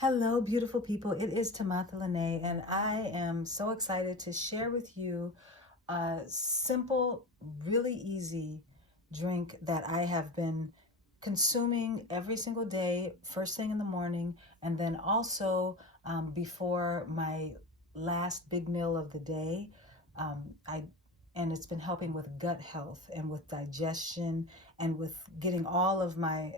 Hello, beautiful people. It is Tamatha Lene, and I am so excited to share with you a simple, really easy drink that I have been consuming every single day, first thing in the morning, and then also before my last big meal of the day. Um, I and it's been helping with gut health and with digestion and with getting all of my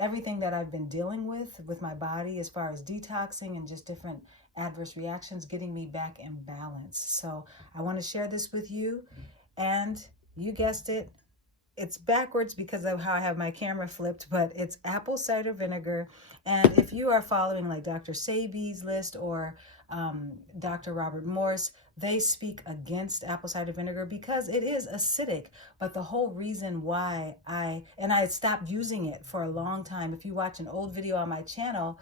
everything that I've been dealing with my body as far as detoxing and just different adverse reactions, getting me back in balance. So I want to share this with you. And you guessed it, it's backwards because of how I have my camera flipped, but it's apple cider vinegar. And if you are following like Dr. Sebi's list or Dr. Robert Morse, they speak against apple cider vinegar because it is acidic. But the whole reason why I had stopped using it for a long time. If you watch an old video on my channel,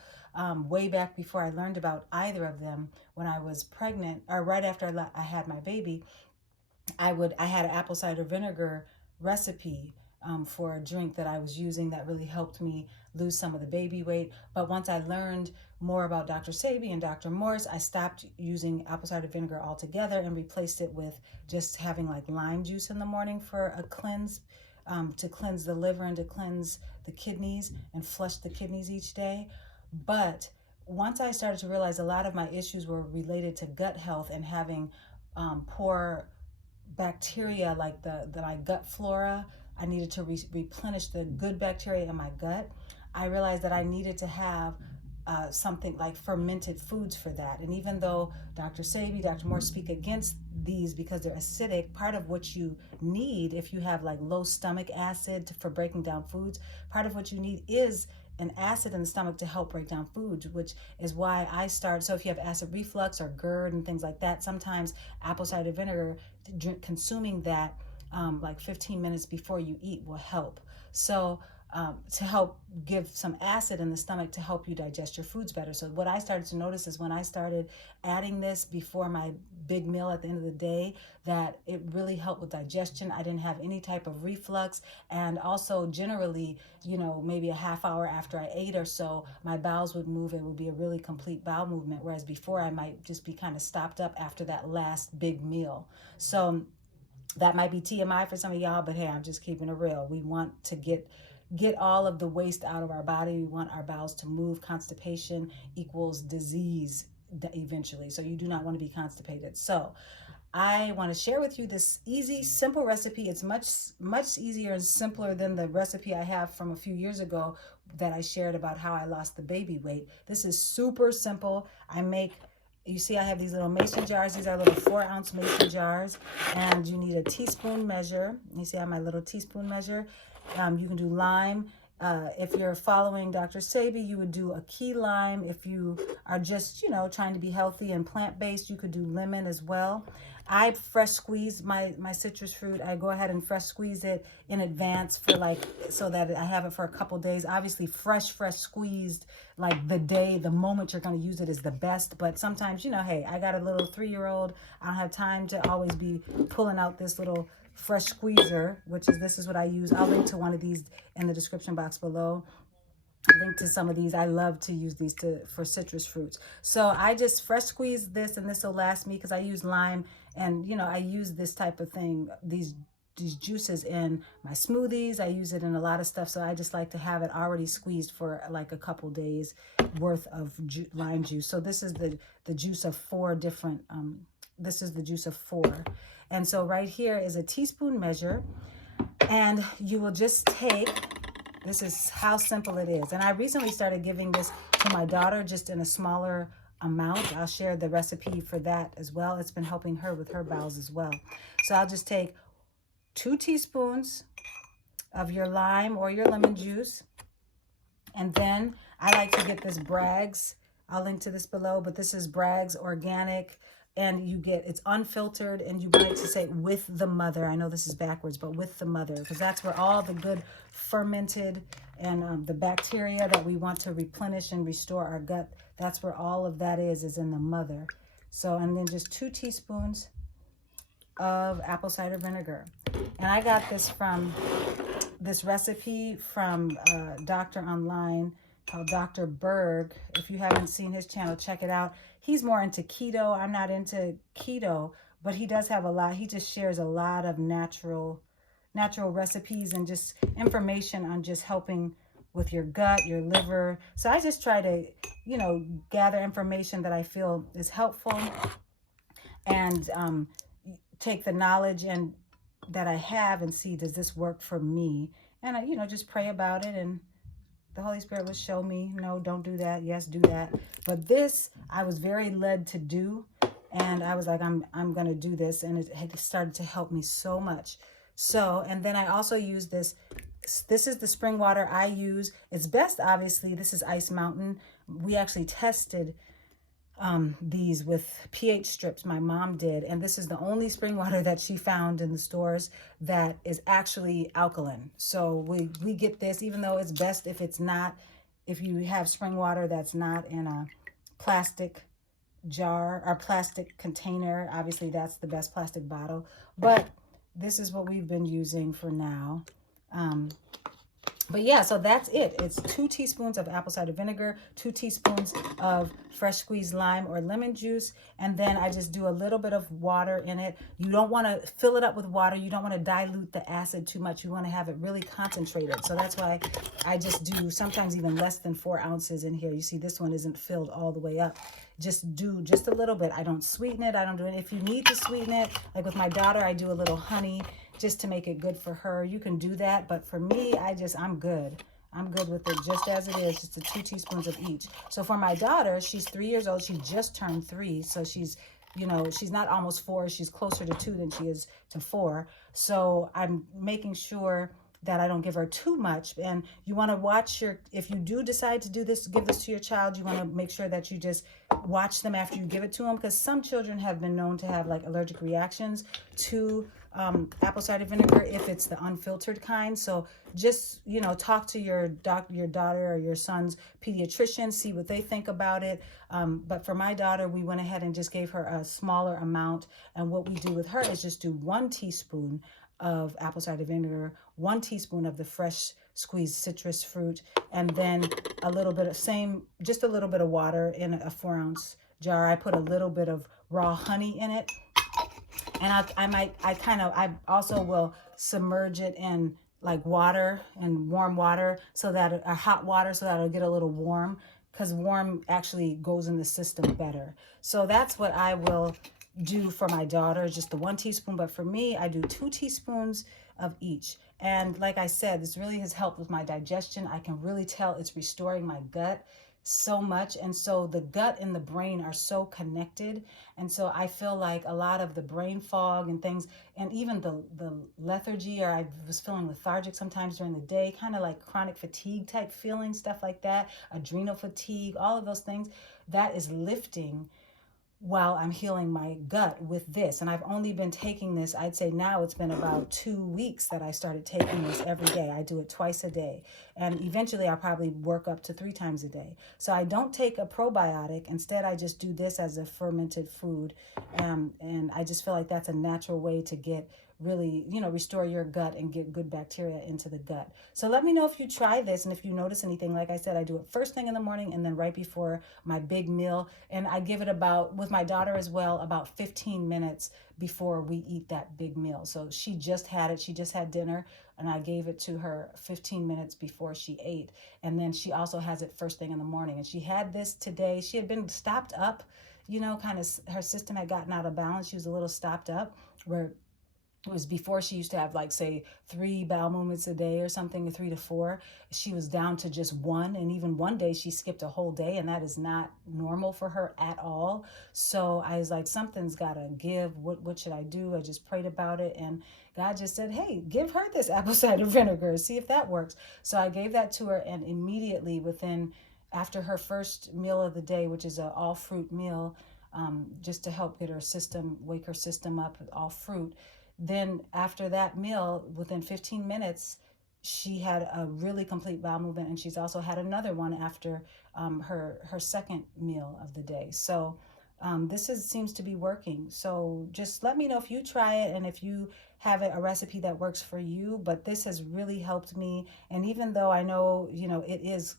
way back before I learned about either of them, when I was pregnant or right after I had my baby, I had an apple cider vinegar recipe for a drink that I was using that really helped me lose some of the baby weight. But once I learned more about Dr. Sebi and Dr. Morse, I stopped using apple cider vinegar altogether and replaced it with just having like lime juice in the morning for a cleanse, to cleanse the liver and to cleanse the kidneys and flush the kidneys each day. But once I started to realize a lot of my issues were related to gut health and having poor bacteria, like my gut flora, I needed to replenish the good bacteria in my gut. I realized that I needed to have something like fermented foods for that. And even though Dr. Sebi, Dr. Moore speak against these because they're acidic, part of what you need if you have like low stomach acid for breaking down foods, part of what you need is an acid in the stomach to help break down foods, which is why I start. So if you have acid reflux or GERD and things like that, sometimes apple cider vinegar, consuming that like 15 minutes before you eat will help. So to help give some acid in the stomach to help you digest your foods better. So what I started to notice is when I started adding this before my big meal at the end of the day, that it really helped with digestion. I didn't have any type of reflux. And also generally, maybe a half hour after I ate or so, my bowels would move. It would be a really complete bowel movement. Whereas before I might just be kind of stopped up after that last big meal. So that might be TMI for some of y'all, but hey, I'm just keeping it real. We want to get all of the waste out of our body. We want our bowels to move. Constipation equals disease eventually. So you do not want to be constipated. So I want to share with you this easy, simple recipe. It's much easier and simpler than the recipe I have from a few years ago that I shared about how I lost the baby weight. This is super simple. You see I have these little mason jars. These are little 4-ounce mason jars. And you need a teaspoon measure. You see I have my little teaspoon measure. You can do lime. If you're following Dr. Sebi, you would do a key lime. If you are just, trying to be healthy and plant-based, you could do lemon as well. I fresh squeeze my citrus fruit. I go ahead and fresh squeeze it in advance so that I have it for a couple days. Obviously, fresh squeezed, like the moment you're going to use it is the best. But sometimes, hey, I got a little 3-year-old. I don't have time to always be pulling out this little fresh squeezer, this is what I use. I'll link to one of these in the description box below. Link to some of these. I love to use these for citrus fruits. So I just fresh squeeze this, and this will last me because I use lime, and I use this type of thing, these juices in my smoothies. I use it in a lot of stuff, so I just like to have it already squeezed for like a couple days worth of lime juice. So this is the juice of 4 different this is the juice of 4. And so right here is a teaspoon measure, and you will just take, this is how simple it is. And I recently started giving this to my daughter just in a smaller amount. I'll share the recipe for that as well. It's been helping her with her bowels as well. So I'll just take 2 teaspoons of your lime or your lemon juice. And then I like to get this Bragg's. I'll link to this below, but this is Bragg's Organic. And it's unfiltered, and you want it to say with the mother. I know this is backwards, but with the mother, because that's where all the good fermented and the bacteria that we want to replenish and restore our gut, that's where all of that is in the mother. So, and then just 2 teaspoons of apple cider vinegar. And I got this recipe from Doctor Online. called Dr. Berg. If you haven't seen his channel, check it out. He's more into keto. I'm not into keto, but he does have a lot. He just shares a lot of natural recipes and just information on just helping with your gut, your liver. So I just try to, you know, gather information that I feel is helpful, and take the knowledge and that I have and see, does this work for me? And I, you know, just pray about it, and the Holy Spirit will show me, no, don't do that. Yes, do that. But this, I was very led to do. And I was like, I'm going to do this. And it started to help me so much. So, and then I also use this. This is the spring water I use. It's best, obviously. This is Ice Mountain. We actually tested these with pH strips. My mom did, and this is the only spring water that she found in the stores that is actually alkaline. So we get this, even though it's best if it's not, if you have spring water that's not in a plastic jar or plastic container. Obviously that's the best, plastic bottle, but this is what we've been using for now. But yeah, so that's it. It's 2 teaspoons of apple cider vinegar, 2 teaspoons of fresh squeezed lime or lemon juice, and then I just do a little bit of water in it. You don't want to fill it up with water. You don't want to dilute the acid too much. You want to have it really concentrated. So that's why I just do sometimes even less than 4 ounces in here. You see, this one isn't filled all the way up. Just do just a little bit. I don't sweeten it. I don't do it. If you need to sweeten it, like with my daughter, I do a little honey just to make it good for her. You can do that, but for me, I'm good. I'm good with it just as it is, just the 2 teaspoons of each. So for my daughter, she's 3 years old. She just turned 3, so she's, you know, she's not almost 4. She's closer to 2 than she is to 4. So I'm making sure that I don't give her too much. And you want to watch your, if you do decide to do this, give this to your child, you want to make sure that you just watch them after you give it to them, because some children have been known to have like allergic reactions to apple cider vinegar if it's the unfiltered kind. So just, you know, talk to your daughter or your son's pediatrician, see what they think about it. But for my daughter, we went ahead and just gave her a smaller amount. And what we do with her is just do 1 teaspoon of apple cider vinegar, 1 teaspoon of the fresh squeezed citrus fruit, and then a little bit of just a little bit of water in a 4-ounce jar. I put a little bit of raw honey in it. And I also will submerge it in like water and warm water, so that hot water, so that it'll get a little warm, because warm actually goes in the system better. So that's what I will do for my daughter, just the 1 teaspoon. But for me, I do 2 teaspoons of each. And like I said, this really has helped with my digestion. I can really tell it's restoring my gut so much. And so the gut and the brain are so connected. And so I feel like a lot of the brain fog and things, and even the lethargy, or I was feeling lethargic sometimes during the day, kind of like chronic fatigue type feeling, stuff like that, adrenal fatigue, all of those things, that is lifting while I'm healing my gut with this. And I've only been taking this, I'd say now it's been about 2 weeks that I started taking this every day. I do it twice a day. And eventually I'll probably work up to 3 times a day. So I don't take a probiotic. Instead, I just do this as a fermented food. And I just feel like that's a natural way to get really, you know, restore your gut and get good bacteria into the gut. So let me know if you try this and if you notice anything. Like I said, I do it first thing in the morning and then right before my big meal. And I give it about, with my daughter as well, about 15 minutes before we eat that big meal. So she just had it. She just had dinner and I gave it to her 15 minutes before she ate. And then she also has it first thing in the morning. And she had this today. She had been stopped up, you know, kind of her system had gotten out of balance. She was a little stopped up, where it was before she used to have like, say, 3 bowel movements a day or something, 3 to 4. She was down to just 1. And even one day she skipped a whole day, and that is not normal for her at all. So I was like, something's got to give. What should I do? I just prayed about it. And God just said, hey, give her this apple cider vinegar. See if that works. So I gave that to her, and immediately after her first meal of the day, which is an all fruit meal, just to help get her system, wake her system up with all fruit. Then after that meal, within 15 minutes, she had a really complete bowel movement, and she's also had another one after her second meal of the day. So this seems to be working. So just let me know if you try it and if you have a recipe that works for you. But this has really helped me. And even though I know, you know, it is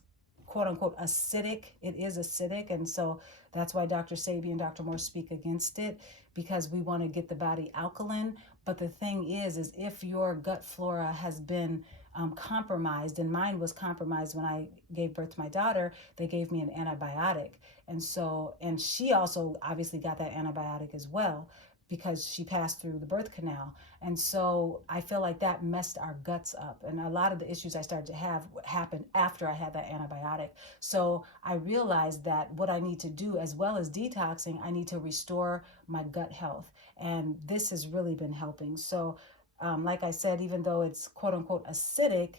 quote unquote acidic. It is acidic. And so that's why Dr. Sebi and Dr. Morse speak against it, because we want to get the body alkaline. But the thing is if your gut flora has been compromised, and mine was compromised when I gave birth to my daughter, they gave me an antibiotic. And so, and she also obviously got that antibiotic as well, because she passed through the birth canal. And so I feel like that messed our guts up. And a lot of the issues I started to have happened after I had that antibiotic. So I realized that what I need to do, as well as detoxing, I need to restore my gut health. And this has really been helping. So like I said, even though it's quote unquote acidic,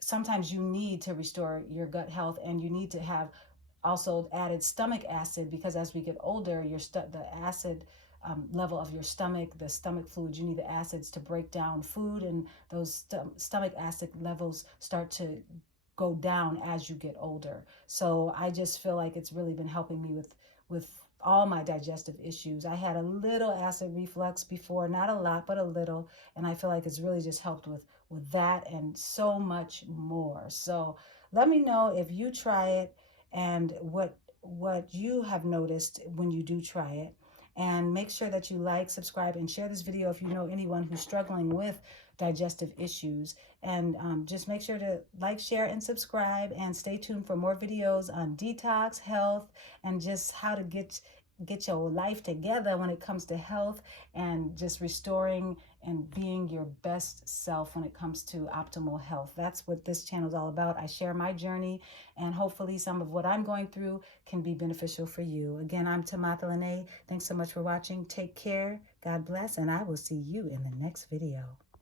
sometimes you need to restore your gut health, and you need to have also added stomach acid, because as we get older, the acid level of your stomach, the stomach fluids, you need the acids to break down food, and those stomach acid levels start to go down as you get older. So I just feel like it's really been helping me with all my digestive issues. I had a little acid reflux before, not a lot, but a little, and I feel like it's really just helped with that and so much more. So let me know if you try it and what you have noticed when you do try it. And make sure that you like, subscribe, and share this video if you know anyone who's struggling with digestive issues. And just make sure to like, share, and subscribe, and stay tuned for more videos on detox, health, and just how to get your life together when it comes to health, and just restoring and being your best self when it comes to optimal health. That's what this channel is all about. I share my journey, and hopefully some of what I'm going through can be beneficial for you. Again, I'm Tamatha Lene. Thanks so much for watching. Take care. God bless, and I will see you in the next video.